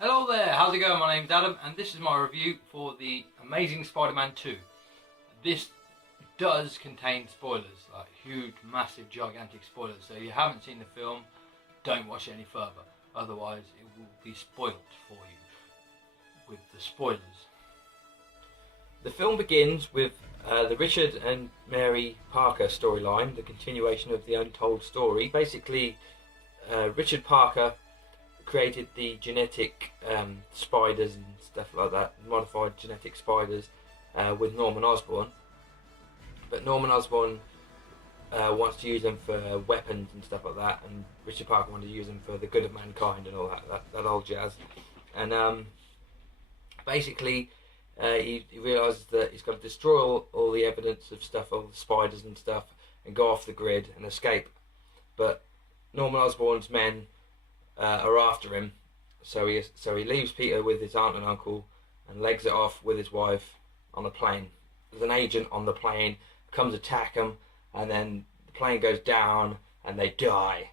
Hello there, how's it going? My name's Adam and this is my review for the Amazing Spider-Man 2. This does contain spoilers, like huge, massive, gigantic spoilers. So if you haven't seen the film, don't watch it any further. Otherwise it will be spoiled for you with the spoilers. The film begins with the Richard and Mary Parker storyline, the continuation of the untold story. Basically, Richard Parker created the genetic spiders and stuff like that, modified genetic spiders with Norman Osborn. But Norman Osborn wants to use them for weapons and stuff like that, and Richard Parker wanted to use them for the good of mankind and all that old jazz. And basically, he realises that he's got to destroy all the evidence of stuff, all the spiders and stuff, and go off the grid and escape. But Norman Osborn's men are after him, so he leaves Peter with his aunt and uncle and legs it off with his wife on a plane. There's an agent on the plane, comes attack him, and then the plane goes down and they die.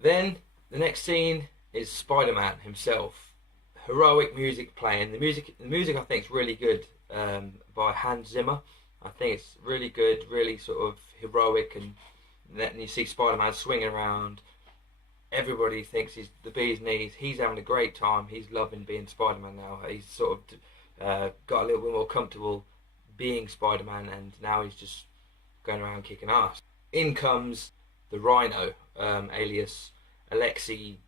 Then the next scene is Spider-Man himself. Heroic music playing. The music I think is really good, by Hans Zimmer. I think it's really good, really sort of heroic, and then you see Spider-Man swinging around. Everybody thinks he's the bee's knees. He's having a great time. He's loving being Spider-Man now. He's sort of got a little bit more comfortable being Spider-Man, and now he's just going around kicking ass. In comes the Rhino, alias Alexei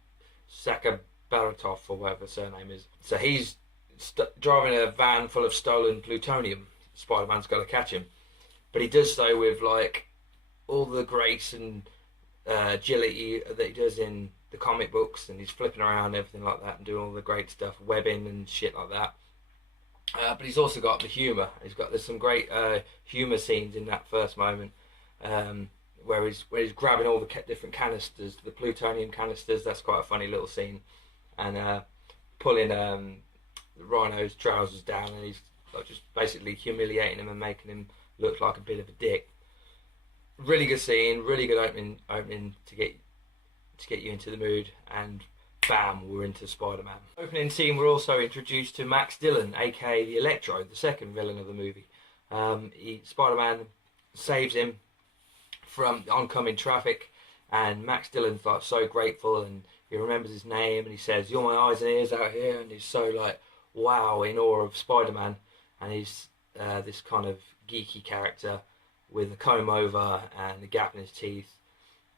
Sakabaratov, or whatever the surname is. So he's driving a van full of stolen plutonium. Spider-Man's got to catch him, but he does so with like all the grace and agility that he does in the comic books, and he's flipping around and everything like that and doing all the great stuff, webbing and shit like that. But he's also got the humour. There's some great humour scenes in that first moment, where he's grabbing all the different canisters, the plutonium canisters. That's quite a funny little scene, and pulling the Rhino's trousers down, and he's like just basically humiliating him and making him look like a bit of a dick. Really good scene, really good opening to get you into the mood, and bam, we're into Spider-Man. Opening scene, we're also introduced to Max Dillon, aka the Electro, the second villain of the movie. Spider-Man saves him from oncoming traffic, and Max Dillon's like so grateful, and he remembers his name, and he says, "You're my eyes and ears out here," and he's so like wow, in awe of Spider-Man, and he's this kind of geeky character with a comb over and a gap in his teeth.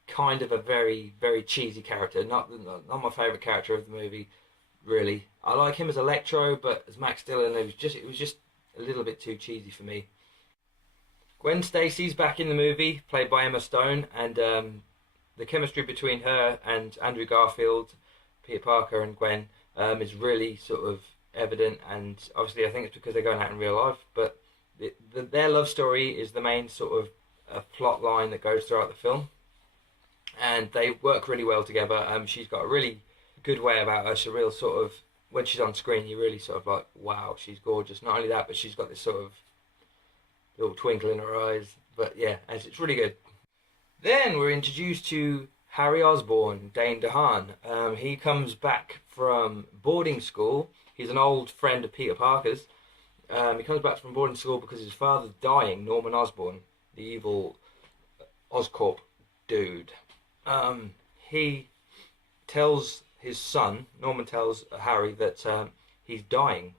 Kind of a very, very cheesy character. Not my favourite character of the movie, really. I like him as Electro, but as Max Dillon, it was just a little bit too cheesy for me. Gwen Stacy's back in the movie, played by Emma Stone, and the chemistry between her and Andrew Garfield, Peter Parker and Gwen, is really sort of evident, and obviously I think it's because they're going out in real life, but their love story is the main sort of plot line that goes throughout the film, and they work really well together. She's got a really good way about her. She's a real sort of, when she's on screen, you really sort of like, wow, she's gorgeous. Not only that, but she's got this sort of little twinkle in her eyes. But yeah, and it's really good. Then we're introduced to Harry Osborn, Dane DeHaan. He comes back from boarding school. He's an old friend of Peter Parker's. He comes back from boarding school because his father's dying, Norman Osborn, the evil Oscorp dude. He tells his son, Norman tells Harry, that he's dying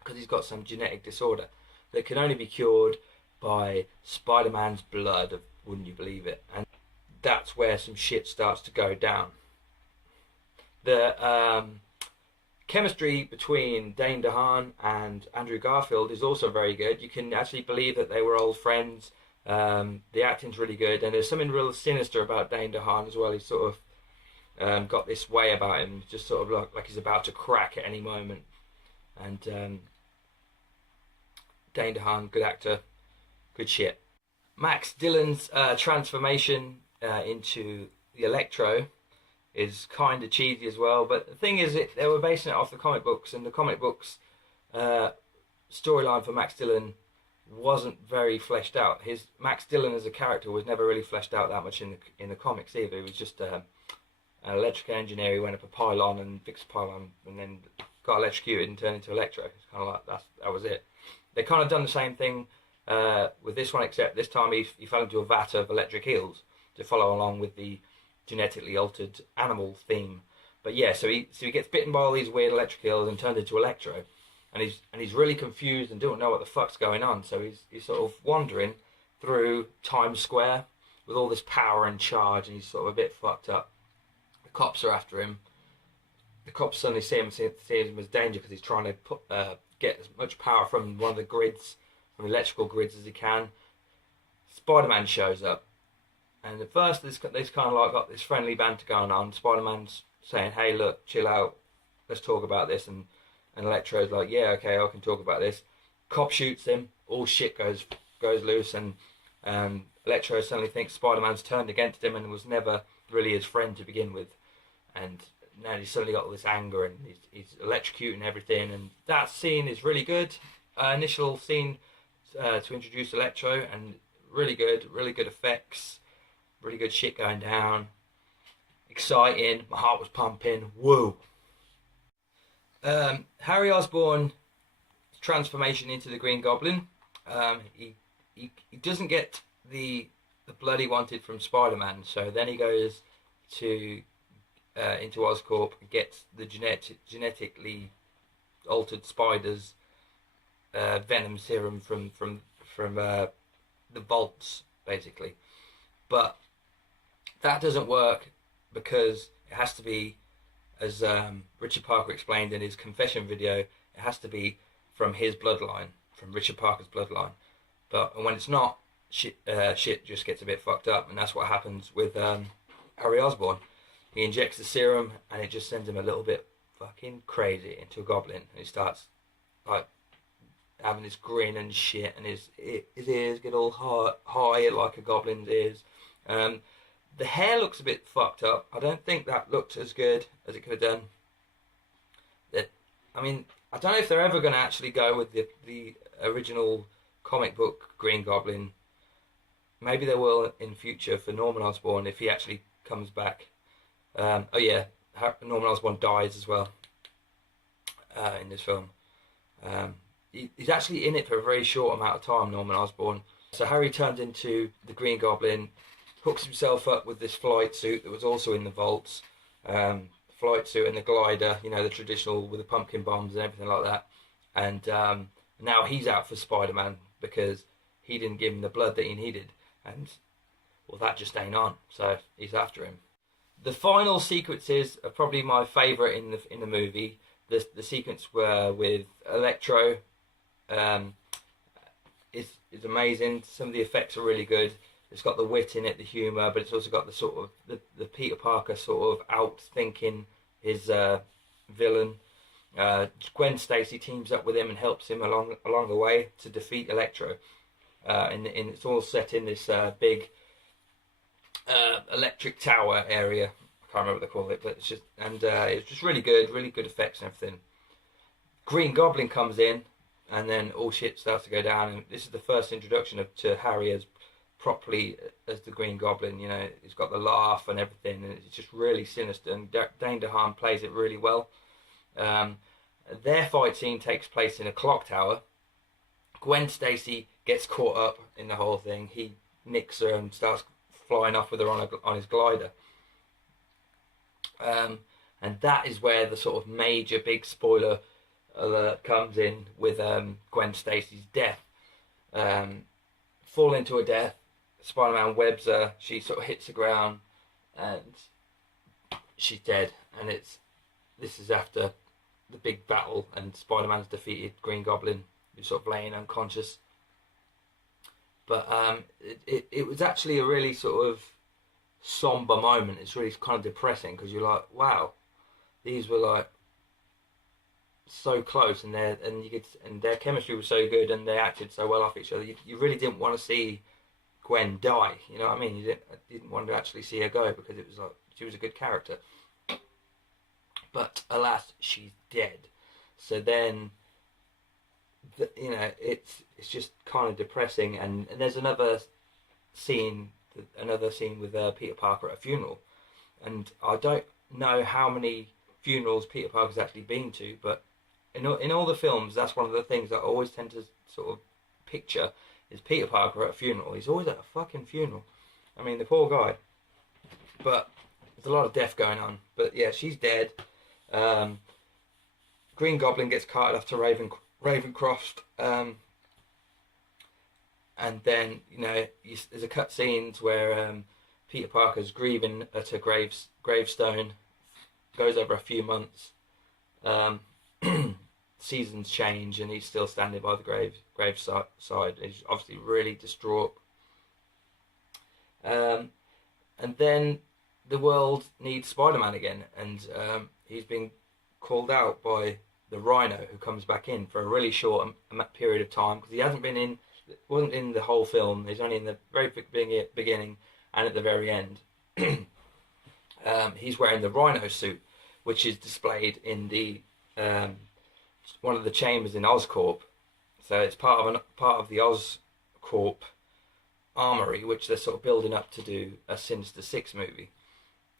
because he's got some genetic disorder that can only be cured by Spider-Man's blood, wouldn't you believe it? And that's where some shit starts to go down. The chemistry between Dane DeHaan and Andrew Garfield is also very good. You can actually believe that they were old friends. The acting's really good, and there's something real sinister about Dane DeHaan as well. He's sort of got this way about him, just sort of like he's about to crack at any moment. And Dane DeHaan, good actor, good shit. Max Dillon's transformation into the Electro is kind of cheesy as well, but the thing is, they were basing it off the comic books, and the comic books storyline for Max Dillon wasn't very fleshed out. Max Dillon as a character was never really fleshed out that much in the comics either. It was just an electrical engineer who went up a pylon and fixed a pylon and then got electrocuted and turned into Electro. It's kind of like that was it. They kind of done the same thing with this one, except this time he fell into a vat of electric eels to follow along with the genetically altered animal theme. But yeah, so he gets bitten by all these weird electric eels and turned into Electro, and he's really confused and don't know what the fuck's going on. So he's sort of wandering through Times Square with all this power and charge, and he's sort of a bit fucked up. The cops are after him. The cops suddenly see him as danger because he's trying to get as much power from one of the grids, from the electrical grids, as he can. Spider-Man shows up, and at first there's kind of like got this friendly banter going on. Spider-Man's saying, "Hey, look, chill out. Let's talk about this." And Electro's like, "Yeah, okay, I can talk about this." Cop shoots him. All shit goes loose, and Electro suddenly thinks Spider-Man's turned against him and was never really his friend to begin with, and now he's suddenly got all this anger and he's electrocuting everything, and that scene is really good. Initial scene to introduce Electro, and really good effects, really good shit going down, exciting. My heart was pumping. Woo! Harry Osborn transformation into the Green Goblin. He doesn't get the blood he wanted from Spider-Man, so then he goes to into Oscorp and gets the genetically altered spider's venom serum from the vaults, basically. But that doesn't work because it has to be, as Richard Parker explained in his confession video, it has to be from his bloodline, from Richard Parker's bloodline. But when it's not, shit just gets a bit fucked up, and that's what happens with Harry Osborn. He injects the serum, and it just sends him a little bit fucking crazy into a goblin. And he starts like having this grin and shit, and his ears get all high like a goblin's ears. The hair looks a bit fucked up. I don't think that looked as good as it could have done. I don't know if they're ever going to actually go with the original comic book Green Goblin. Maybe they will in future for Norman Osborn if he actually comes back. Norman Osborn dies as well in this film. He's actually in it for a very short amount of time, Norman Osborn. So Harry turns into the Green Goblin, hooks himself up with this flight suit that was also in the vaults. Flight suit and the glider, the traditional with the pumpkin bombs and everything like that. And now he's out for Spider-Man because he didn't give him the blood that he needed. And, well, that just ain't on. So he's after him. The final sequences are probably my favourite in the movie. The sequence with Electro is amazing. Some of the effects are really good. It's got the wit in it, the humour, but it's also got the sort of the Peter Parker sort of out-thinking his villain. Gwen Stacy teams up with him and helps him along the way to defeat Electro. And it's all set in this big electric tower area. I can't remember what they call it, but it's just really good effects and everything. Green Goblin comes in, and then all shit starts to go down. And this is the first introduction to Harry as properly as the Green Goblin. He's got the laugh and everything, and it's just really sinister. And Dane DeHaan plays it really well. Their fight scene takes place in a clock tower. Gwen Stacy gets caught up in the whole thing. He nicks her and starts flying off with her on his glider. And that is where the sort of major big spoiler alert comes in with Gwen Stacy's death. Fall into her death. Spider-Man webs her. She sort of hits the ground, and she's dead. And this is after the big battle, and Spider-Man's defeated Green Goblin, who's sort of laying unconscious. But it was actually a really sort of somber moment. It's really kind of depressing because you're like, wow, these were like so close, and their chemistry was so good, and they acted so well off each other. You really didn't want to see Gwen die. You know what I mean? You didn't want to actually see her go because it was like she was a good character. But alas, she's dead. So then, it's just kind of depressing. And there's another scene with Peter Parker at a funeral, and I don't know how many funerals Peter Parker's actually been to, but in all the films, that's one of the things that I always tend to sort of picture is Peter Parker at a funeral. He's always at a fucking funeral. I mean, the poor guy. But there's a lot of death going on. But yeah, she's dead. Green Goblin gets carted off to Ravencroft. And then, there's a cut scenes where Peter Parker's grieving at a gravestone. Goes over a few months. Seasons change and he's still standing by the graveside. He's obviously really distraught. And then the world needs Spider-Man again, and he's been called out by the Rhino, who comes back in for a really short period of time because he wasn't in the whole film. He's only in the very beginning and at the very end. He's wearing the Rhino suit, which is displayed in the one of the chambers in Oscorp. So it's part of the Oscorp armory, which they're sort of building up to do a Sinister Six movie.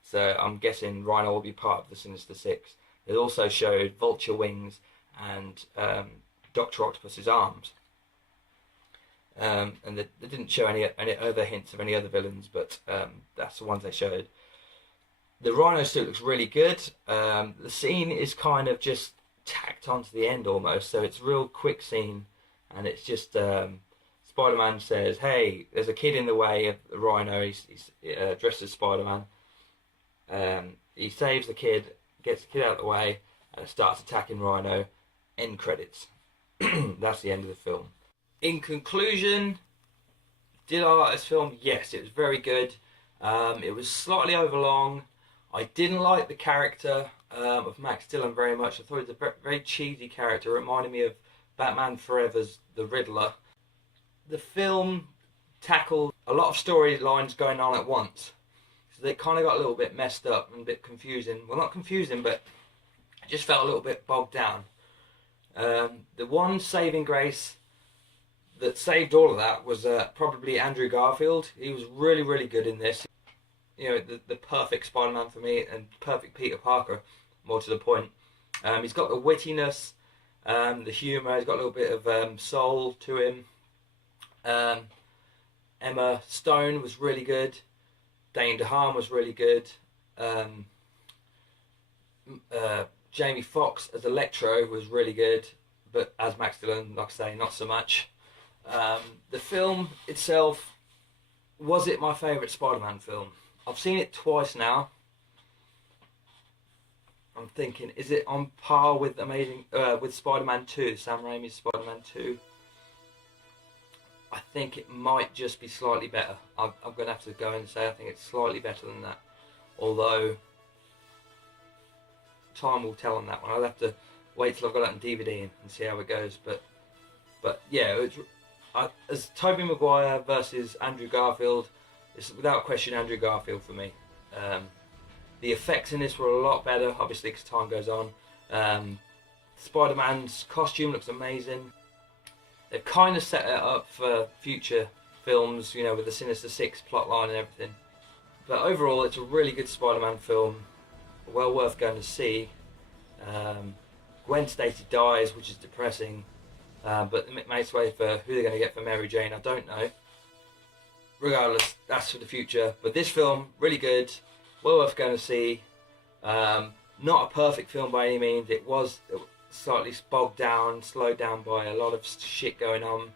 So I'm guessing Rhino will be part of the Sinister Six. It also showed vulture wings and Dr. Octopus's arms. And they didn't show any other hints of any other villains, but that's the ones they showed. The Rhino suit looks really good. The scene is kind of just tacked onto the end almost, so it's a real quick scene, and it's just Spider-Man says, "Hey, there's a kid in the way of the Rhino." He's dressed as Spider-Man. He saves the kid, gets the kid out of the way, and starts attacking Rhino. End credits. That's the end of the film. In conclusion, did I like this film? Yes, it was very good. It was slightly overlong. I didn't like the character of Max Dillon very much. I thought he was a very cheesy character. It reminded me of Batman Forever's The Riddler. The film tackled a lot of storylines going on at once. So they kind of got a little bit messed up and a bit confusing. Well, not confusing, but it just felt a little bit bogged down. The one saving grace that saved all of that was probably Andrew Garfield. He was really, really good in this. The perfect Spider-Man for me, and perfect Peter Parker, more to the point. He's got the wittiness, the humour, he's got a little bit of soul to him. Emma Stone was really good. Dane DeHaan was really good. Jamie Foxx as Electro was really good, but as Max Dillon, like I say, not so much. The film itself, was it my favourite Spider-Man film? I've seen it twice now. I'm thinking, is it on par with with Spider-Man 2, Sam Raimi's Spider-Man 2? I think it might just be slightly better. I'm going to have to go and say I think it's slightly better than that. Although, time will tell on that one. I'll have to wait till I've got it on DVD and see how it goes. But yeah, as Tobey Maguire versus Andrew Garfield, it's without question Andrew Garfield for me. The effects in this were a lot better, obviously, because time goes on. Spider-Man's costume looks amazing. They've kind of set it up for future films, with the Sinister Six plotline and everything. But overall, it's a really good Spider-Man film, well worth going to see. Gwen Stacy dies, which is depressing, but it makes way for who they're going to get for Mary Jane, I don't know. Regardless, that's for the future. But this film, really good, well worth going to see. Not a perfect film by any means. It was slightly bogged down, slowed down by a lot of shit going on,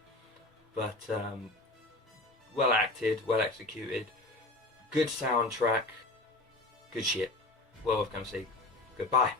but well acted, well executed, good soundtrack, good shit. Well worth going to see. Goodbye.